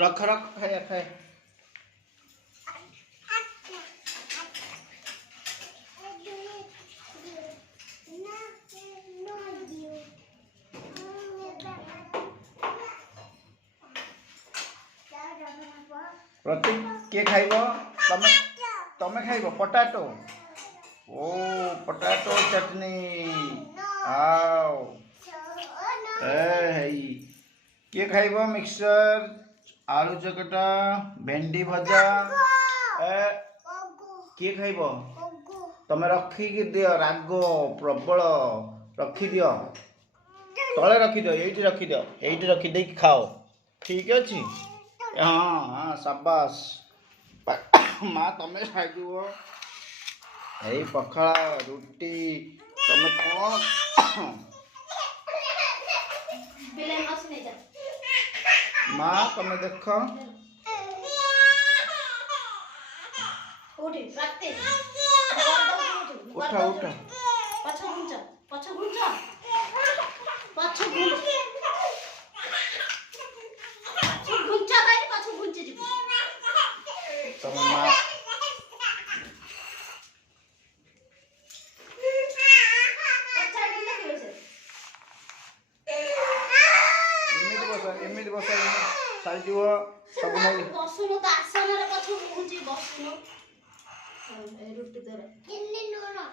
रख रख खाए खाए। प्रतीक किए खाइब तमे तमे खाइब पोटाटो। ओ पोटाटो चटनी आओ हेई किए खाइब मिक्सचर आलू चकटा भेंडी भजा किए खाइब तमे रखिकी दियो राग प्रबल रखी दियो तले रखी दियो एइटी रखी देकी खाओ ठीक अछि। हाँ हाँ शाबाश माँ तमे खाइदिव यही पखाला रुटी तमे कौन माँ तमे देख उठा उठा तमे माँ एमिति बस साइड सब नहीं बसुनो तो आसन रे पछ घुंची बसुनो ए रुटी दरे किन्नी नोना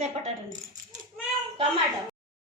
ने पटाटो टमाटो